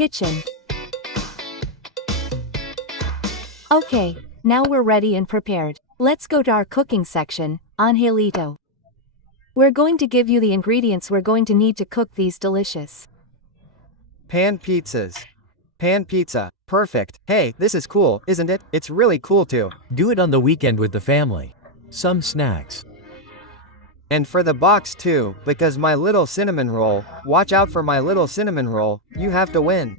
kitchen. Okay, now we're ready and prepared. Let's go to our cooking section, Angelito. We're going to give you the ingredients we're going to need to cook these delicious Pan pizzas. Pan pizza. Perfect. Hey, this is cool, isn't it? It's really cool too. Do it on the weekend with the family. Some snacks. And for the box too, because my little cinnamon roll, watch out for my little cinnamon roll, you have to win.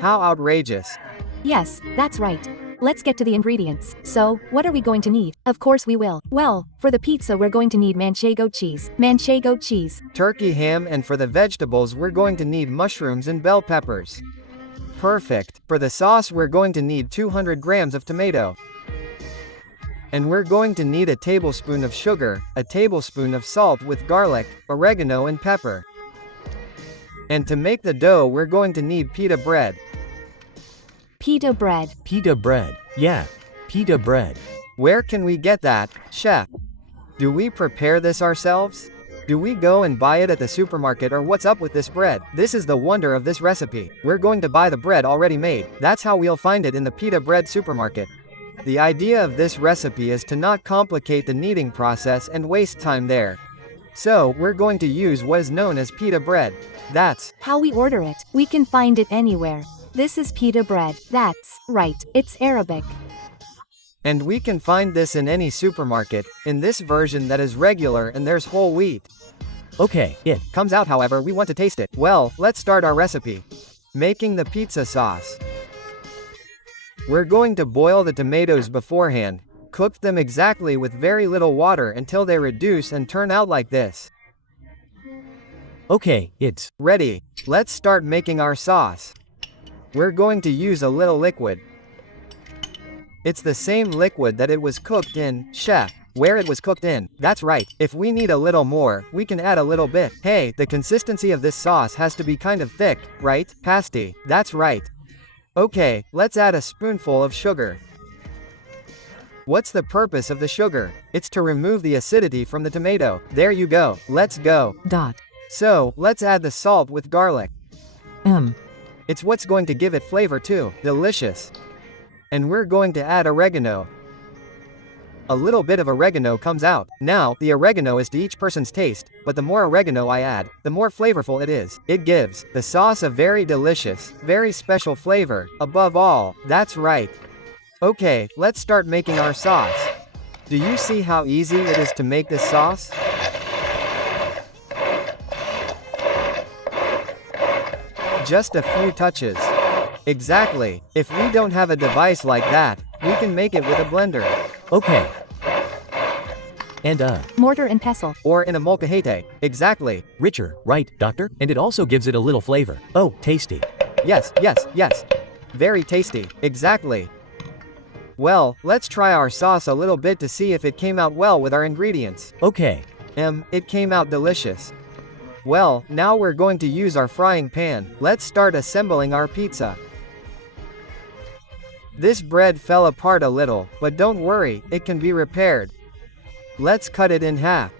How outrageous. Yes, that's right. Let's get to the ingredients. So, what are we going to need? Of course we will. Well, for the pizza we're going to need manchego cheese. Manchego cheese. Turkey ham, and for the vegetables we're going to need mushrooms and bell peppers. Perfect. For the sauce we're going to need 200 grams of tomato. And we're going to need a tablespoon of sugar, a tablespoon of salt with garlic, oregano and pepper. And to make the dough we're going to need pita bread. Pita bread. Pita bread. Yeah, pita bread. Where can we get that, chef? Do we prepare this ourselves? Do we go and buy it at the supermarket, or what's up with this bread? This is the wonder of this recipe. We're going to buy the bread already made. That's how we'll find it in the pita bread supermarket. The idea of this recipe is to not complicate the kneading process and waste time there. So, we're going to use what is known as pita bread. That's how we order it. We can find it anywhere. This is pita bread. That's right, it's Arabic. And we can find this in any supermarket, in this version that is regular and there's whole wheat. Okay, it comes out, however we want to taste it. Well, let's start our recipe. Making the pizza sauce. We're going to boil the tomatoes beforehand, cook them exactly with very little water until they reduce and turn out like this. Okay, it's ready. Let's start making our sauce. We're going to use a little liquid. It's the same liquid that it was cooked in, chef. Where it was cooked in. That's right. If we need a little more, we can add a little bit. Hey, the consistency of this sauce has to be kind of thick, right? Pasty. That's right. Okay, let's add a spoonful of sugar. What's the purpose of the sugar? It's to remove the acidity from the tomato. There you go. Let's go. So, let's add the salt with garlic. It's what's going to give it flavor too. Delicious. And we're going to add oregano. A little bit of oregano comes out. Now, the oregano is to each person's taste, but the more oregano I add, the more flavorful it is. It gives the sauce a very delicious, very special flavor. Above all, that's right. Okay, let's start making our sauce. Do you see how easy it is to make this sauce? Just a few touches. Exactly. If we don't have a device like that, we can make it with a blender. okay. And mortar and pestle. Or in a molcajete. Exactly. richer, right, doctor? And it also gives it a little flavor. Oh, tasty. Yes, yes, yes. Very tasty. Exactly. Well, let's try our sauce a little bit to see if it came out well with our ingredients. Okay. It came out delicious. Well, now we're going to use our frying pan. Let's start assembling our pizza. This bread fell apart a little, but don't worry, it can be repaired. Let's cut it in half.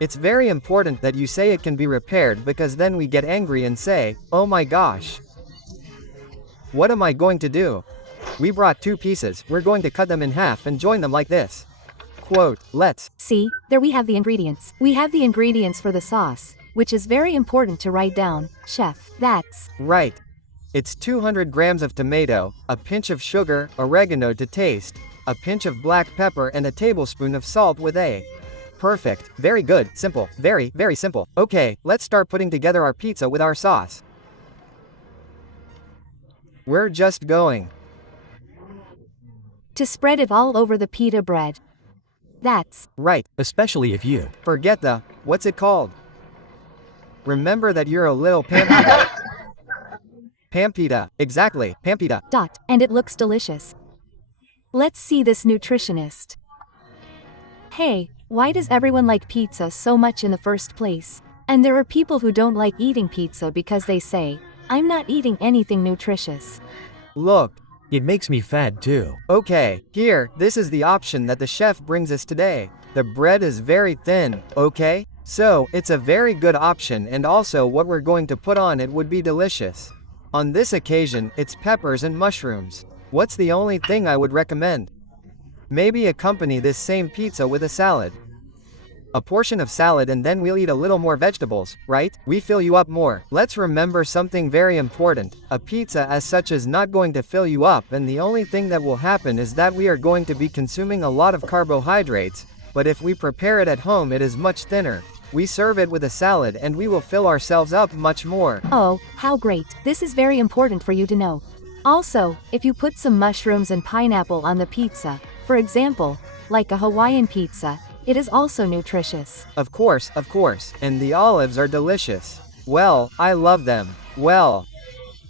It's very important that you say it can be repaired, because then we get angry and say, oh my gosh. What am I going to do? We brought 2 pieces, we're going to cut them in half and join them like this. Quote, let's see, there we have the ingredients. We have the ingredients for the sauce, which is very important to write down, chef. That's right. It's 200 grams of tomato, a pinch of sugar, oregano to taste, a pinch of black pepper and a tablespoon of salt with a. Perfect. Very good. Simple. Very, very simple. Okay, let's start putting together our pizza with our sauce. We're just going to spread it all over the pita bread. That's right. Especially if you forget the, what's it called? Remember that you're a little pampita. Pampita. Exactly. Pampita. And it looks delicious. Let's see this nutritionist. Hey, why does everyone like pizza so much in the first place? And there are people who don't like eating pizza because they say, I'm not eating anything nutritious. Look. It makes me fat too. Okay, here, this is the option that the chef brings us today. The bread is very thin, okay? So, it's a very good option, and also what we're going to put on it would be delicious. On this occasion, it's peppers and mushrooms. What's the only thing I would recommend? Maybe accompany this same pizza with a salad. A portion of salad and then we'll eat a little more vegetables, right? We fill you up more. Let's remember something very important. A pizza as such is not going to fill you up, and the only thing that will happen is that we are going to be consuming a lot of carbohydrates, but if we prepare it at home it is much thinner. We serve it with a salad and we will fill ourselves up much more. Oh, how great. This is very important for you to know. Also, if you put some mushrooms and pineapple on the pizza, for example, like a Hawaiian pizza, it is also nutritious. Of course, and the olives are delicious. Well, I love them. Well,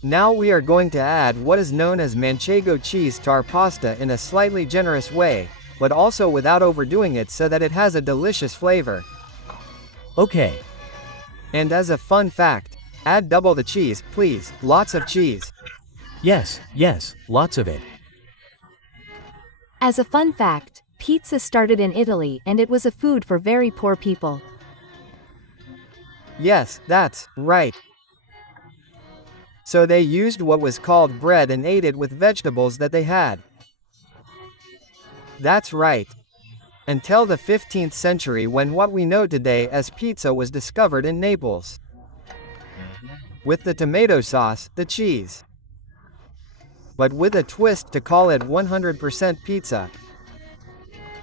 now we are going to add what is known as manchego cheese to our pasta in a slightly generous way, but also without overdoing it so that it has a delicious flavor. Okay. And as a fun fact, add double the cheese, please, lots of cheese. Yes, lots of it. As a fun fact, pizza started in Italy and it was a food for very poor people. Yes, that's right. So they used what was called bread and ate it with vegetables that they had. That's right. Until the 15th century, when what we know today as pizza was discovered in Naples. With the tomato sauce, the cheese. But with a twist to call it 100% pizza.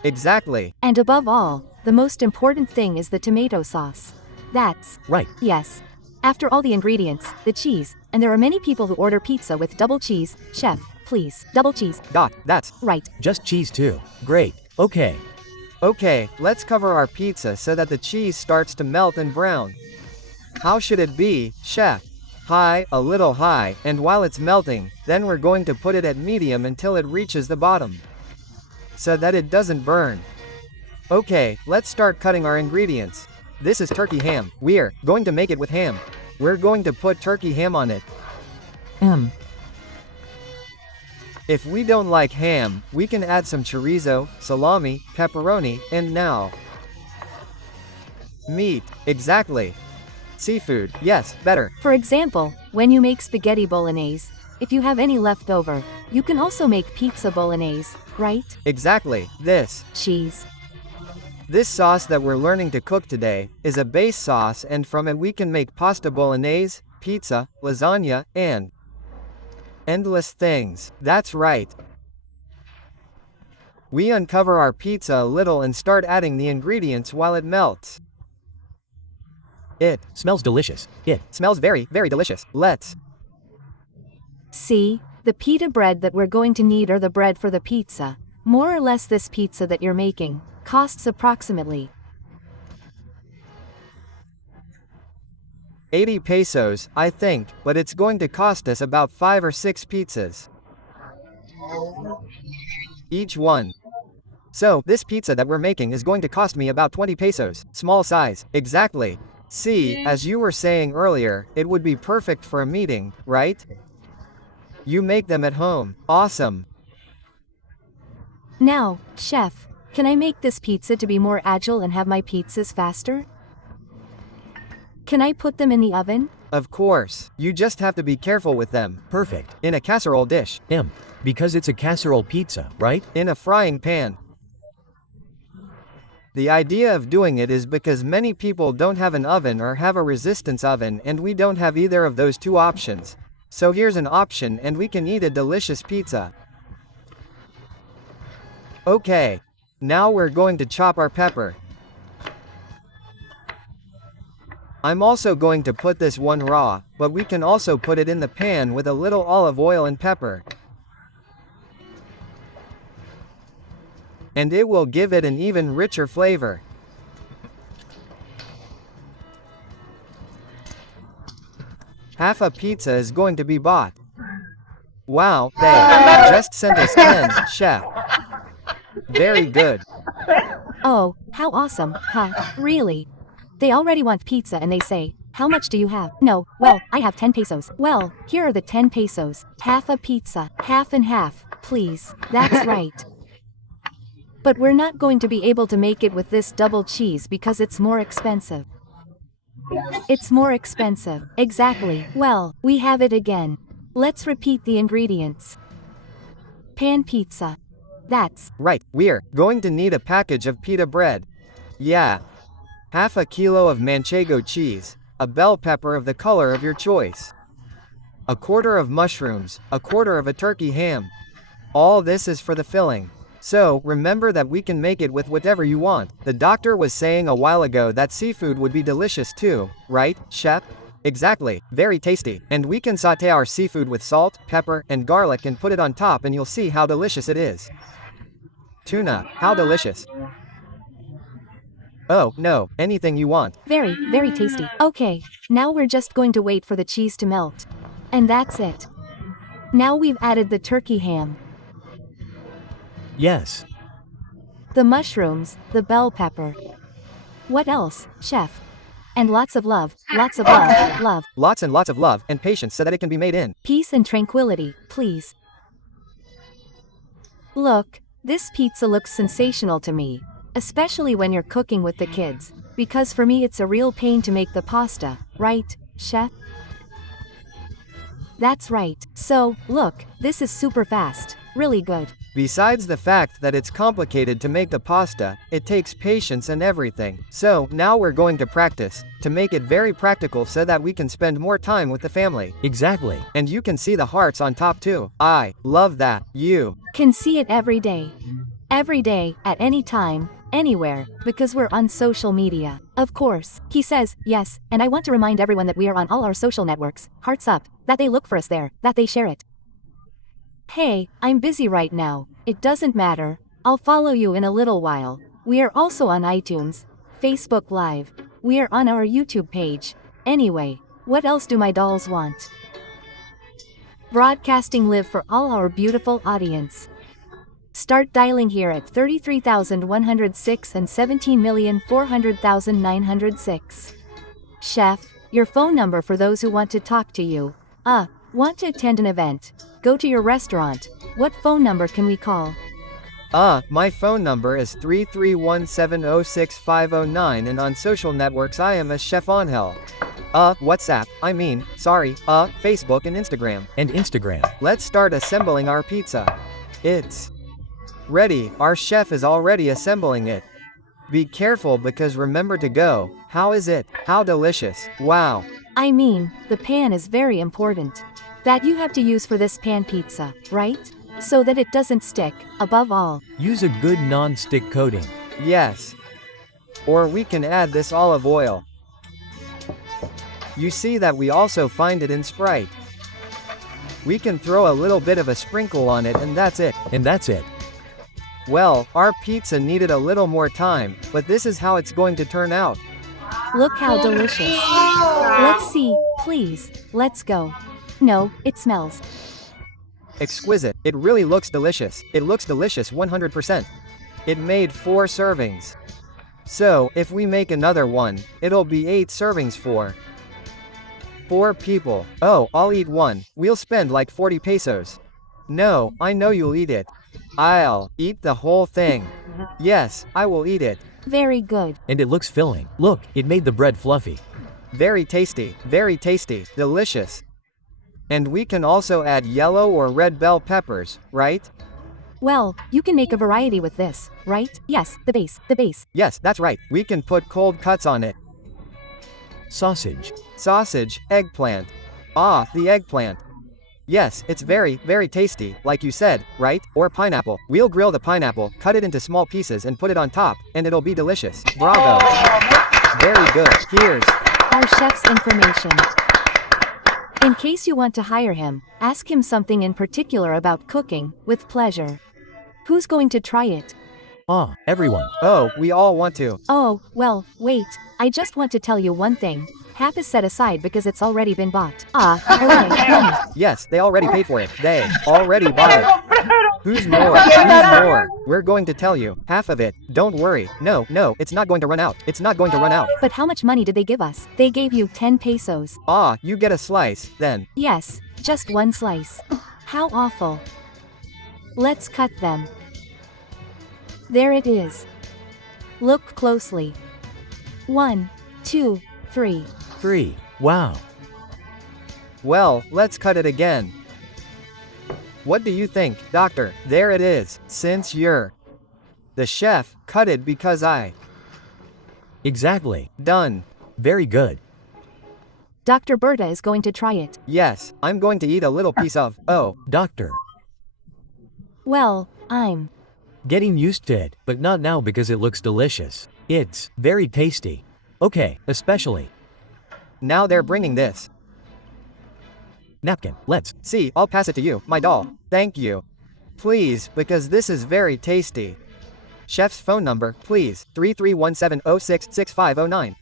Exactly. And above all, the most important thing is the tomato sauce. That's right. Yes. After all the ingredients, the cheese, and there are many people who order pizza with double cheese. Chef, please, double cheese. That's right. Just cheese too. Great. Okay. Okay, let's cover our pizza so that the cheese starts to melt and brown. How should it be, chef? High, a little high, and while it's melting, then we're going to put it at medium until it reaches the bottom, so that it doesn't burn. Okay, let's start cutting our ingredients. This is turkey ham. We're going to make it with ham. We're going to put turkey ham on it. If we don't like ham, we can add some chorizo, salami, pepperoni, and now meat. Exactly. Seafood, yes, better. For example, when you make spaghetti bolognese, if you have any left over, you can also make pizza bolognese, right? Exactly. This cheese. This sauce that we're learning to cook today is a base sauce, and from it we can make pasta bolognese, pizza, lasagna, and endless things. That's right. We uncover our pizza a little and start adding the ingredients while it melts. It smells delicious. It smells very, very delicious. Let's see, the pita bread that we're going to need, or the bread for the pizza. More or less, this pizza that you're making costs approximately 80 pesos, I think, but it's going to cost us about 5 or 6 pizzas each one. So, this pizza that we're making is going to cost me about 20 pesos, small size. Exactly. See, as you were saying earlier, it would be perfect for a meeting, right? You make them at home. Awesome. Now, chef, can I make this pizza to be more agile and have my pizzas faster? Can I put them in the oven? Of course. You just have to be careful with them. Perfect. In a casserole dish. Because it's a casserole pizza, right? In a frying pan. The idea of doing it is because many people don't have an oven or have a resistance oven, and we don't have either of those two options. So here's an option and we can eat a delicious pizza. Okay. Now we're going to chop our pepper. I'm also going to put this one raw, but we can also put it in the pan with a little olive oil and pepper. And it will give it an even richer flavor. Half a pizza is going to be bought. Wow, they just sent us 10, chef. Very good. Oh, how awesome, huh? Really? They already want pizza and they say, how much do you have? No, well, I have 10 pesos. Well, here are the 10 pesos. Half a pizza, half and half, please. That's right. But we're not going to be able to make it with this double cheese because it's more expensive. It's more expensive. Exactly. Well, we have it again. Let's repeat the ingredients. Pan pizza. That's Right, we're going to need a package of pita bread. Yeah. Half a kilo of manchego cheese, a bell pepper of the color of your choice. A quarter of mushrooms, a quarter of a turkey ham. All this is for the filling. So, remember that we can make it with whatever you want. The doctor was saying a while ago that seafood would be delicious too, right, chef? Exactly, very tasty. And we can sauté our seafood with salt, pepper, and garlic and put it on top and you'll see how delicious it is. Tuna, how delicious. Oh, no, anything you want. very, very tasty. Okay, now we're just going to wait for the cheese to melt. And that's it. Now we've added the turkey ham, Yes. the mushrooms, the bell pepper. What else, chef? And lots of love, love. Lots and lots of love and patience so that it can be made in. Peace and tranquility, please. Look, this pizza looks sensational to me. Especially when you're cooking with the kids. Because for me it's a real pain to make the pasta, right, chef? That's right. So, look, this is super fast. Really good. Besides the fact that it's complicated to make the pasta, it takes patience and everything. So, now we're going to practice, to make it very practical so that we can spend more time with the family. Exactly. And you can see the hearts on top too. I love that. You Can see it every day. Every day, at any time, anywhere, because we're on social media. Of course. He says, yes, and I want to remind everyone that we are on all our social networks, hearts up, that they look for us there, that they share it. Hey, I'm busy right now. It doesn't matter. I'll follow you in a little while. We are also on iTunes, Facebook Live. We are on our YouTube page. Anyway, what else do my dolls want? Broadcasting live for all our beautiful audience. Start dialing here at 33,106 and 17,400,906. Chef, your phone number for those who want to talk to you. Want to attend an event? Go to your restaurant. What phone number can we call? My phone number is 331706509 and on social networks I am as Chef Ángel. WhatsApp, Facebook and Instagram. And Instagram. Let's start assembling our pizza. It's ready. Our chef is already assembling it. Be careful because remember to go. How is it? How delicious. Wow. The pan is very important. That you have to use for this pan pizza, right? So that it doesn't stick, above all. Use a good non-stick coating. Yes. Or we can add this olive oil. You see that we also find it in Sprite. We can throw a little bit of a sprinkle on it and that's it. And that's it. Well, our pizza needed a little more time, but this is how it's going to turn out. Look how delicious. Let's see, please. Let's go. No, it smells. Exquisite. It really looks delicious. It looks delicious 100%. It made 4 servings. So, if we make another one, it'll be 8 servings for 4 people. Oh, I'll eat one. We'll spend like 40 pesos. No, I know you'll eat it. I'll eat the whole thing. Yes, I will eat it. Very good. And it looks filling. Look, it made the bread fluffy. Very tasty, delicious. And we can also add yellow or red bell peppers, right? Well, you can make a variety with this, right? Yes, the base. Yes, that's right. We can put cold cuts on it. Sausage. Sausage, eggplant. The eggplant. Yes, it's very, very tasty, like you said, right? Or pineapple. We'll grill the pineapple, cut it into small pieces and put it on top, and it'll be delicious. Bravo. Very good. Here's our chef's information. In case you want to hire him, ask him something in particular about cooking, with pleasure. Who's going to try it? Everyone. Oh, we all want to. Oh, well, wait, I just want to tell you one thing. Half is set aside because it's already been bought. Hooray, money. Yes, they already paid for it. They already bought it. Who's more? Who's more? We're going to tell you. Half of it. Don't worry. No, it's not going to run out. It's not going to run out. But how much money did they give us? They gave you 10 pesos. You get a slice, then. Yes, just one slice. How awful. Let's cut them. There it is. Look closely. 1, 2, 3. 3. Wow. Well, let's cut it again. What do you think, doctor? There it is. Since you're the chef, cut it because I Exactly. done. Very good. Dr. Berta is going to try it. Yes, I'm going to eat a little piece of, oh, Doctor. Well, I'm. Getting used to it, but not now because it looks delicious. It's very tasty. Okay, especially. now they're bringing this. Napkin, let's. See, I'll pass it to you, my doll. Thank you. Please, because this is very tasty. Chef's phone number, please, 3317066509.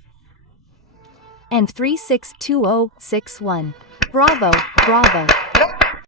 And 362061. Bravo, bravo.